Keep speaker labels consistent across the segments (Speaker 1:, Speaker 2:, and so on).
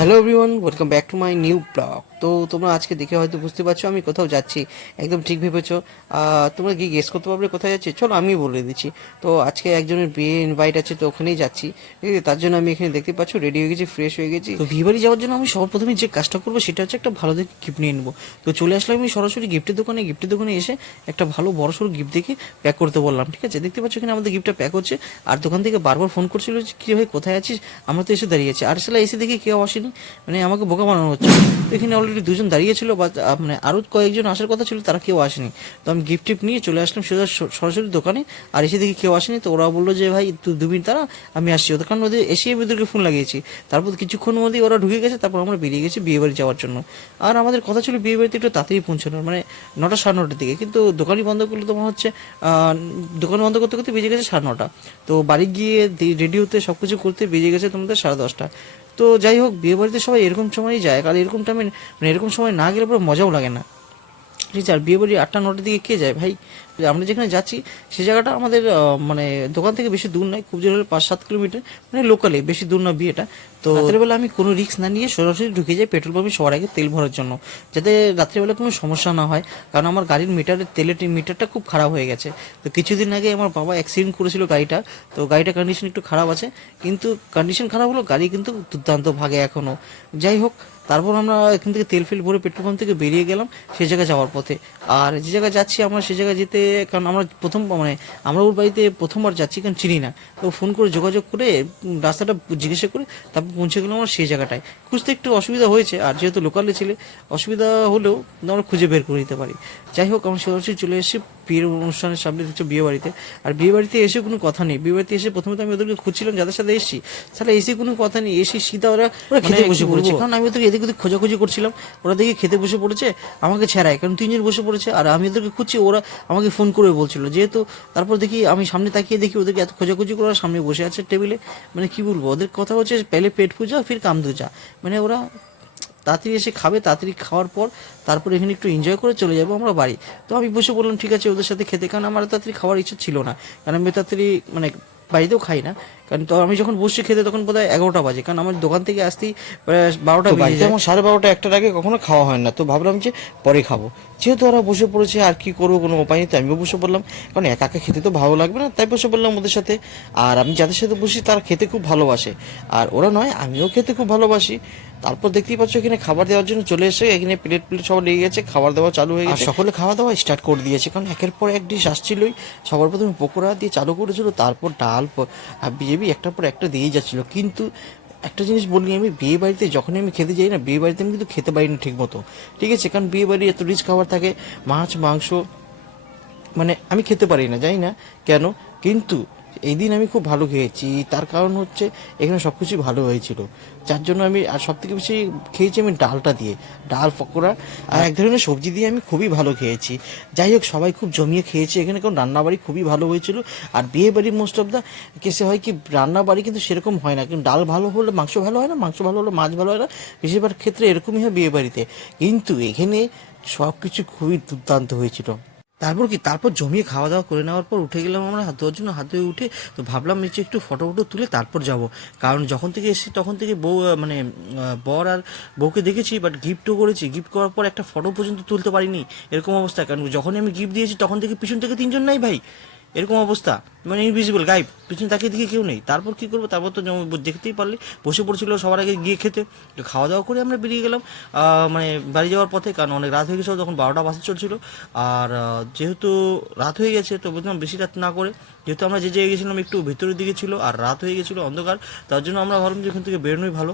Speaker 1: hello everyone welcome back to my new blog তো তোমরা আজকে দেখে হয়তো বুঝতে পারছ, আমি কোথাও যাচ্ছি। একদম ঠিক ভেবেছো। তোমরা কি গেস করতে পারবে কোথায় যাচ্ছি। চলো আমি বলে দিচ্ছি। তো আজকে একজনের বিয়ে ইনভাইট আছে, তো ওখানেই যাচ্ছি। ঠিক আছে, তার জন্য আমি এখানে দেখতে পাচ্ছ রেডি হয়ে গেছি ফ্রেশ হয়ে গেছি। তো বিয়ে বাড়ি যাওয়ার জন্য আমি সবার প্রথমে যে কাজটা করব, সেটা হচ্ছে একটা ভালো দেখে গিফট নিয়ে নেব। তো চলে আসলাম আমি সরাসরি গিফটের দোকানে। গিফটের দোকানে এসে একটা ভালো বড় সড়ো গিফট দেখে প্যাক করতে বললাম। ঠিক আছে, দেখতে পাচ্ছ এখানে আমাদের গিফটটা প্যাক হচ্ছে। আর দোকান থেকে বারবার ফোন করছিল যে, কি ভাই, কোথায় আছিস? আমরা তো এসে দাঁড়িয়েছি আর সেটা এসে দেখে কেউ আসেনি। মানে আমাকে বোকা বানানো হচ্ছে। তো এখানে অলরেডি দুজন দাঁড়িয়েছিল বা মানে আরও কয়েকজন আসার কথা ছিল, তারা কেউ আসেনি। তো আমি গিফট টিফট নিয়ে চলে আসলাম সোজা সরাসরি দোকানে, আর এসে দেখি কেউ আসেনি, তো ওরা বলল যে, ভাই দু মিনিট তারা আমি আসছি। ওদের কারণ ওদের এসে ওদেরকে ফোন লাগিয়েছি। তারপর কিছুক্ষণ মধ্যেই ওরা ঢুকে গেছে, তারপর আমরা বেরিয়ে গেছি বিয়ে বাড়ি যাওয়ার জন্য। আর আমাদের কথা ছিল বিয়ে বাড়িতে একটু তাড়াতাড়ি পৌঁছানোর মানে নটা সাড়ে নটার দিকে। কিন্তু দোকানই বন্ধ করলে তোমার হচ্ছে দোকান বন্ধ করতে করতে বেজে গেছে সাড়ে নটা। তো বাড়ি গিয়ে রেডি হতে সব কিছু করতে বেজে গেছে তোমাদের সাড়ে দশটা। তো যাই হোক বিয়ে বাড়িতে সবাই এরকম সময়ই যায়। কারণ এরকম টাইমে মানে এরকম সময় না গেলে পুরো মজাও লাগে না। আছে আর বিয়ে বাড়ি আটটা, নটার দিকে কে যায়? ভাই, আমরা যেখানে যাচ্ছি সেই জায়গাটা আমাদের মানে দোকান থেকে বেশি দূর নয়, খুব জোর হলে পাঁচ, সাত কিলোমিটার মানে লোকালে বেশি দূর না বিয়েটা। তো রাত্রেবেলা আমি কোনো রিস্ক না নিয়ে সরাসরি ঢুকে যাই পেট্রোল পাম্পে সবার আগে তেল ভরার জন্য, যাতে রাত্রেবেলা কোনো সমস্যা না হয়। কারণ আমার গাড়ির মিটারের তেলের মিটারটা খুব খারাপ হয়ে গেছে। তো কিছুদিন আগে আমার বাবা অ্যাক্সিডেন্ট করেছিল গাড়িটা, তো গাড়িটা কন্ডিশন একটু খারাপ আছে, কিন্তু কন্ডিশন খারাপ হলো, গাড়ি কিন্তু দুর্দান্ত ভাগে এখনও যাই হোক তারপর আমরা এখান থেকে তেল ফেল ভরে পেট্রোল পাম্প থেকে বেরিয়ে গেলাম সেই জায়গায় যাওয়ার পথে। আর যে জায়গায় যাচ্ছি আমরা সেই জায়গায় যেতে, কারণ আমরা প্রথম মানে আমরা ওর বাড়িতে প্রথমবার যাচ্ছি, কারণ চিনি না। তো ফোন করে যোগাযোগ করে রাস্তাটা জিজ্ঞাসা করে তারপর পৌঁছে গেলাম আমরা সেই জায়গাটায়। খুঁজতে একটু অসুবিধা হয়েছে, আর যেহেতু লোকালে ছিলে, অসুবিধা হলেও আমরা খুঁজে বের করে নিতে পারি। যাই হোক, আমরা সরাসরি চলে এসেছি বিয়ের অনুষ্ঠানের সামনে দেখছ বিয়ে বাড়িতে। আর বিয়ে বাড়িতে এসে কোনো কথা নেই। বিয়ে বাড়িতে এসে প্রথমে তো আমি ওদেরকে খুঁজছিলাম যাদের সাথে এসেছি। তাহলে এসে কোনো কথা নেই। এসে সিধা ওরা ওরা খেতে বসে পড়েছে। কারণ আমি ওদেরকে এদিক ওদিক খোঁজাখুঁজি করছিলাম। ওরা দেখে খেতে বসে পড়েছে আমাকে ছেড়ায়। কারণ তিনজন বসে পড়েছে আর আমি ওদেরকে খুঁজছি ওরা আমাকে ফোন করে বলছিল। যেহেতু তারপর দেখি আমি সামনে তাকিয়ে দেখি ওদেরকে এত খোঁজাখুঁজি করে ওরা সামনে বসে আছে টেবিলে। মানে কি বলব? ওদের কথা হচ্ছে পেলে পেট পূজা ফির কাম দুজা মানে ওরা তাড়াতাড়ি এসে খাবে, তাড়াতাড়ি খাওয়ার পর তারপর এখানে একটু এনজয় করে চলে যাব আমরা বাড়ি। তো আমি বসে বললাম, ঠিক আছে, ওদের সাথে খেতে। কারণ আমার তাড়াতাড়ি খাওয়ার ইচ্ছা ছিল না। কারণ আমি তাড়াতাড়ি মানে বাড়িতেও খাই না। কারণ তো আমি যখন বসছি খেতে তখন বোধহয় এগারোটা বাজে কারণ আমার দোকান থেকে আসতেই প্রায় বারোটা বেজে
Speaker 2: আমার সাড়ে বারোটা একটার আগে কখনো খাওয়া হয় না তো ভাবলাম যে পরে খাব। যেহেতু ওরা বসে পড়েছে আর কি করব কোনো উপায় নেই তো আমিও বসে পড়লাম। কারণ একা একা খেতে তো ভালো লাগবে না তাই বসে পড়লাম ওদের সাথে। আর আমি যাদের সাথে বসি তারা খেতে খুব ভালোবাসে। আর ওরা নয় আমিও খেতে খুব ভালোবাসি। তারপর দেখতেই পাচ্ছ এখানে খাবার দেওয়ার জন্য চলে এসে এখানে প্লেট প্লেট সব লেগে গেছে খাবার দেওয়া চালু হয়ে গেছে। সকলে খাওয়া দাওয়া স্টার্ট করে দিয়েছে কারণ একের পর এক ডিশ আসছিলই। সবার প্রথমে পকোড়া দিয়ে চালু করেছিল তারপর ডাল প- একটা একটার পর একটা দিয়েই যাচ্ছিল। কিন্তু একটা জিনিস বলি আমি, বিয়ে বাড়িতে যখনই আমি খেতে যাই না, বিয়ে বাড়িতে আমি কিন্তু খেতে পারি না ঠিক মতো ঠিক আছে, কারণ বিয়ে বাড়ি এত রিচ খাবার থাকে, মাছ, মাংস মানে আমি খেতে পারি না যাই না কেন। কিন্তু এই দিন আমি খুব ভালো খেয়েছি, তার কারণ হচ্ছে এখানে সব কিছুই ভালো হয়েছিল। যার জন্য আমি, আর সব থেকে বেশি খেয়েছি আমি ডালটা দিয়ে, ডাল, পকোড়া, আর এক ধরনের সবজি দিয়ে আমি খুবই ভালো খেয়েছি। যাই হোক, সবাই খুব জমিয়ে খেয়েছে এখানে, কারণ রান্নাবাড়ি খুবই ভালো হয়েছিল। আর বিয়ে বাড়ির মোস্ট অফ দ্য কেসে হয় কি, রান্নাবাড়ি কিন্তু সেরকম হয় না, কিন্তু ডাল ভালো হলে মাংস ভালো হয় না, মাংস ভালো হলে মাছ ভালো হয় না, বেশিরভাগ ক্ষেত্রে এরকমই হয় বিয়ে বাড়িতে কিন্তু এখানে সব কিছু খুবই দুর্দান্ত হয়েছিল। তারপর কি? তারপর জমিয়ে খাওয়া দাওয়া করে নেওয়ার পর উঠে গেলাম আমরা হাত ধোয়ার জন্য। হাত ধুয়ে উঠে তো ভাবলাম নিচে একটু ফটো ফটো তুলে তারপর যাব। কারণ যখন থেকে এসেছি তখন থেকে বউ মানে বর আর বউকে দেখেছি বাট গিফটও করেছি। গিফট করার পর একটা ফটো পর্যন্ত তুলতে পারিনি, এরকম অবস্থা। কারণ যখনই আমি গিফট দিয়েছি তখন থেকে পিছন থেকে তিনজন নাই ভাই। এরকম অবস্থা। মানে ইনভিজিবল গাইব পিছনে তাকিয়ে দিকে কেউ নেই। তারপর কি করব? তারপর তো দেখতেই পারলি। বসে পড়ছিল সবার আগে গিয়ে খেতে। খাওয়া দাওয়া করে আমরা বেরিয়ে গেলাম। মানে বাড়ি যাওয়ার পথে, কারণ অনেক রাত হয়ে গেছিল তখন বারোটা বাসে চলছিল। আর যেহেতু রাত হয়ে গেছে, তো বলছিলাম বেশি রাত না করে। যেহেতু আমরা যে জায়গায় গেছিলাম, একটু ভেতরের দিকে ছিল, আর রাত হয়ে গেছিল অন্ধকার। তার জন্য আমরা ভাবলাম যে এখান থেকে বেরোনোই ভালো।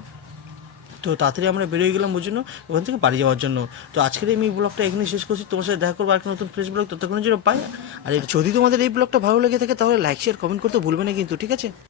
Speaker 2: তো তাড়াতাড়ি আমরা বেরিয়ে গেলাম ওই জন্য ওখান থেকে বাড়ি যাওয়ার জন্য। তো আজকের এই ব্লগটা এখানে শেষ করছি। তোমার সাথে দেখা করব আর নতুন ফ্রেশ ব্লগ ততক্ষণের জন্য পাই আর যদি তোমাদের এই ব্লগটা ভালো লেগে থাকে, তাহলে লাইক শেয়ার কমেন্ট করতে ভুলবে না কিন্তু, ঠিক আছে?